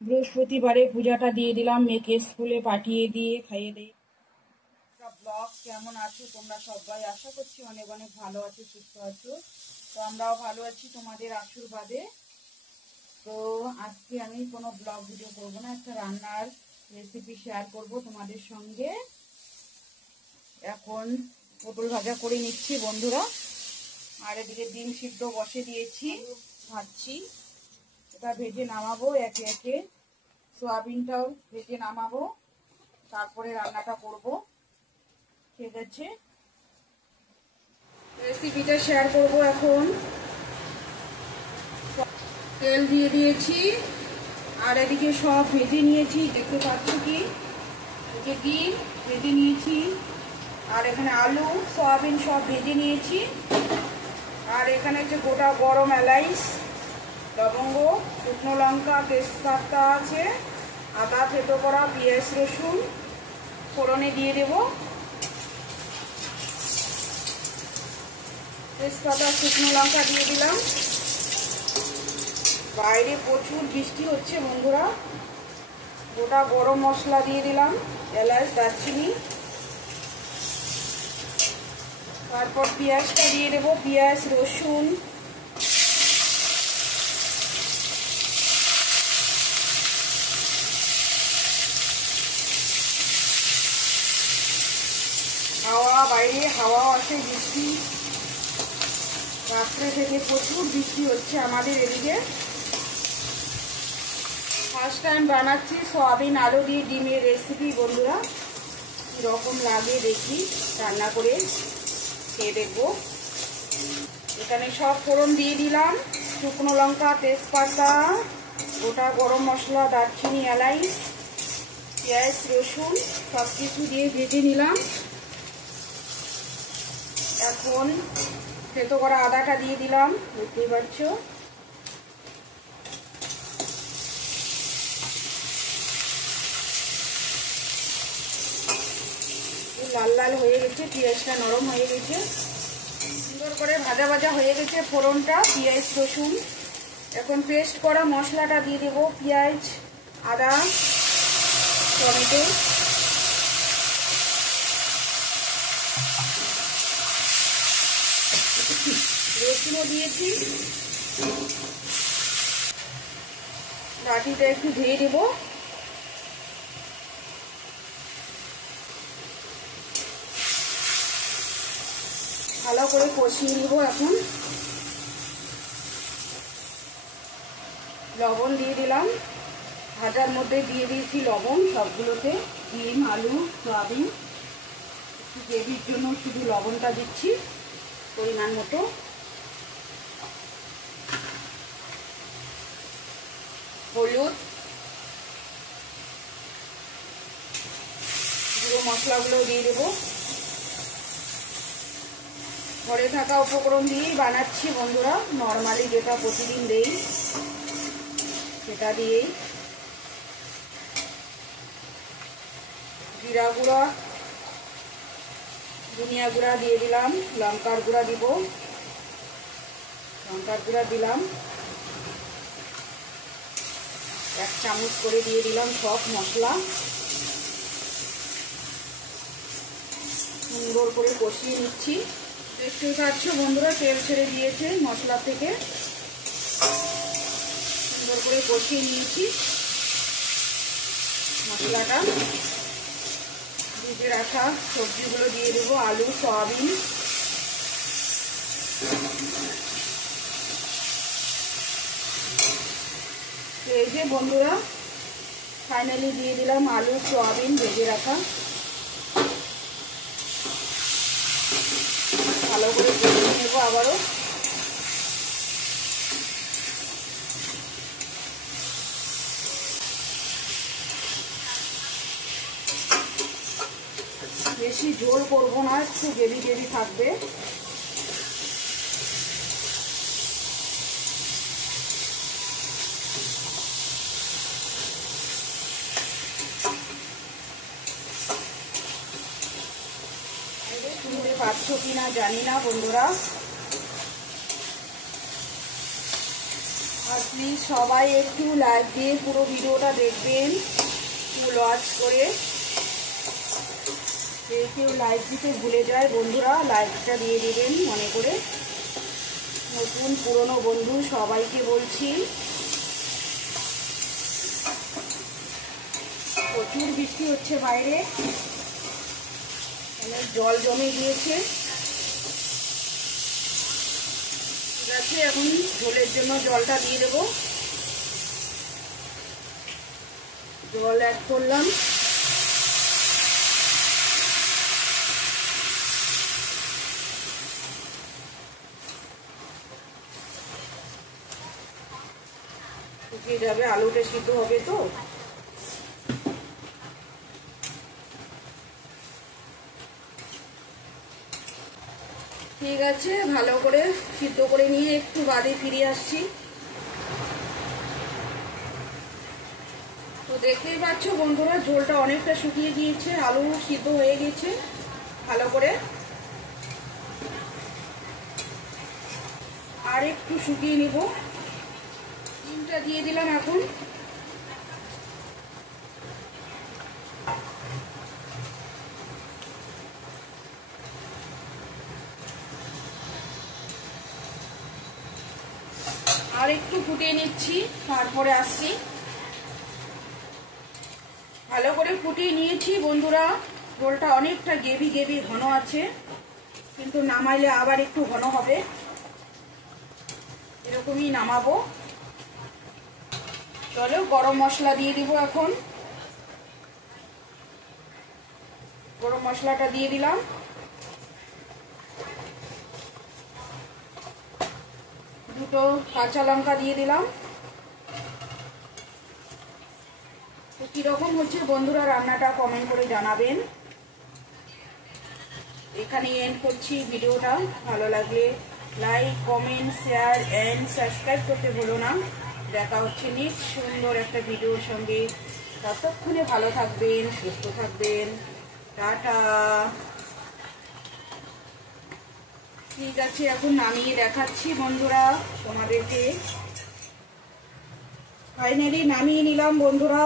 বৃহস্পতিবারে পূজাটা দিয়ে দিলাম, মেয়েকে স্কুলে পাঠিয়ে দিয়ে খাইয়ে দিয়ে। ব্লগ কেমন আছো তোমরা সবাই? আশা করছি অনেক অনেক ভালো আছো, সুস্থ আছো। তো আমরাও ভালো আছি তোমাদের আশীর্বাদে। তো আজকে আমি কোনো ব্লগ ভিডিও করবো না, একটা রান্নার রেসিপি শেয়ার করব তোমাদের সঙ্গে। এখন পটল ভাজা করে নিচ্ছি বন্ধুরা, আর এদিকে ডিম সিদ্ধ বসে দিয়েছি, ভাজছি। এটা ভেজে নামাবো একে একে, সয়াবিনটাও ভেজে নামাবো, তারপরে রান্নাটা করব। ঠিক আছে, রেসিপিটা শেয়ার করব। এখন তেল দিয়ে দিয়েছি, আর এদিকে সব ভেজে নিয়েছি, দেখতে পাচ্ছ কি, এদিকে ডিম ভেজে নিয়েছি, আর এখানে আলু সয়াবিন সব ভেজে নিয়েছি। আর এখানে হচ্ছে গোটা গরম এলাচ, লবঙ্গ, শুকনো লঙ্কা, তেজপাতা আছে, আদা থেতো করা, পেঁয়াজ রসুন ফোড়নে দিয়ে দেব। তেজপাতা শুকনো লঙ্কা দিয়ে দিলাম। বাইরে প্রচুর বৃষ্টি হচ্ছে বন্ধুরা। গোটা গরম মশলা দিয়ে দিলাম, এলাচ, দারচিনি। তারপর পেঁয়াজটা দিয়ে দেবো, পেঁয়াজ রসুন, বাইরে হাওয়াও আছে, বৃষ্টি রাত্রে থেকে প্রচুর বৃষ্টি হচ্ছে আমাদের এদিকে। ফার্স্ট টাইম বানাচ্ছি সয়াবিন আলু দিয়ে ডিমের রেসিপি বন্ধুরা, কীরকম লাগে দেখি, রান্না করে খেয়ে দেখবো। এখানে সব ফোড়ন দিয়ে দিলাম, শুকনো লঙ্কা, তেজপাতা, গোটা গরম মশলা, দারচিনি, এলাচ, পেঁয়াজ রসুন সব কিছু দিয়ে ভেজে নিলাম। এখন থেতো করা আদাটা দিয়ে দিলাম, বুঝতেই পারছো। লাল লাল হয়ে গেছে, পেঁয়াজটা নরম হয়ে গেছে, সুন্দর করে ভাজা ভাজা হয়ে গেছে ফোড়নটা, পেঁয়াজ রসুন। এখন পেস্ট করা মশলাটা দিয়ে দেবো, পেঁয়াজ, আদা, টমেটো, রসুনও দিয়েছি। বাটিটা একটু ধুয়ে দেবো। ভালো করে কষিয়ে নিব। এখন লবণ দিয়ে দিলাম, ভাজার মধ্যে দিয়ে দিয়েছি লবণ সবগুলোতে, ডিম আলু সয়াবিন। একটু গ্রেভির জন্য শুধু লবণটা দিচ্ছি পরিমাণ মতো। হলুদ, গুঁড়ো মশলাগুলো দিয়ে দেবো। ঘরে থাকা উপকরণ দিয়েই বানাচ্ছি বন্ধুরা, নর্মালি যেটা প্রতিদিন দেই সেটা দিয়েই। জিরা গুঁড়া, ধনিয়া গুঁড়া দিয়ে দিলাম, লঙ্কার গুঁড়া দিব, লঙ্কার গুঁড়া দিলাম 1 চামচ করে দিয়ে দিলাম সব মশলা। সুন্দর করে কষিয়ে নিচ্ছি। দেখতেই পাচ্ছ বন্ধুরা, তেল ছেড়ে দিয়েছে মশলা থেকে, সুন্দর করে কষিয়ে নিয়েছি মশলাটা। ভেজে রাখা সবজিগুলো দিয়ে দেবো, আলু সয়াবিন। এই যে বন্ধুরা, ফাইনালি দিয়ে দিলাম আলু সয়াবিন ভেজে রাখা। ভালো করে কষিয়ে নেব আবারও। বেশি ঝোল করব না, একটু গ্রেভি গ্রেভি থাকবে। শুনতে পাচ্ছ কিনা জানি না বন্ধুরা, আর প্লিজ সবাই একটু লাইক দিয়ে পুরো ভিডিওটা দেখবেন, ফুল ওয়াচ করে। কেউ লাইক দিতে ভুলে যায় বন্ধুরা, লাইকটা দিয়ে দেবেন মনে করে। নতুন পুরনো বন্ধু সবাইকে বলছি। প্রচুর বৃষ্টি হচ্ছে বাইরে, অনেক জল জমে গিয়েছে। ঠিক আছে, এখন ঝোলের জন্য জলটা দিয়ে দেবো। জল অ্যাড করলাম। শুকিয়ে যাবে, আলুটা সিদ্ধ হবে তো। ঠিক আছে, ভালো করে সিদ্ধ করে নিয়ে একটু বাদে ফিরে আসছি। তো দেখতেই পাচ্ছ বন্ধুরা, ঝোলটা অনেকটা শুকিয়ে গিয়েছে, আলু সিদ্ধ হয়ে গেছে ভালো করে। আর একটু শুকিয়ে নিব। ডিমটা দিয়ে দিলাম এখন। আর একটু ফুটিয়ে নিচ্ছি, তারপরে আসছি। ভালো করে ফুটিয়ে নিয়েছি বন্ধুরা। ঝোলটা অনেকটা গেভি গেভি ঘন আছে, কিন্তু নামাইলে আবার একটু ঘন হবে, এরকমই নামাবো। চলো গরম মশলা দিয়ে দিব এখন। গরম মশলাটা দিয়ে দিলাম। দুটো কাঁচা লঙ্কা দিয়ে দিলাম। তো কিরকম হচ্ছে বন্ধুরা রান্নাটা কমেন্ট করে জানাবেন। এখানে এন্ড করছি ভিডিওটা। ভালো লাগলে like, comment, share and subscribe করতে ভুলো না। দেখা হচ্ছে নেক্সট সুন্দর একটা ভিডিওর সঙ্গে। ততক্ষণে ভালো থাকবেন, সুস্থ থাকবেন। টাটা। ঠিক আছে, এখন নামিয়ে দেখাচ্ছি বন্ধুরা তোমাদেরকে। ফাইনালি নামিয়ে নিলাম বন্ধুরা।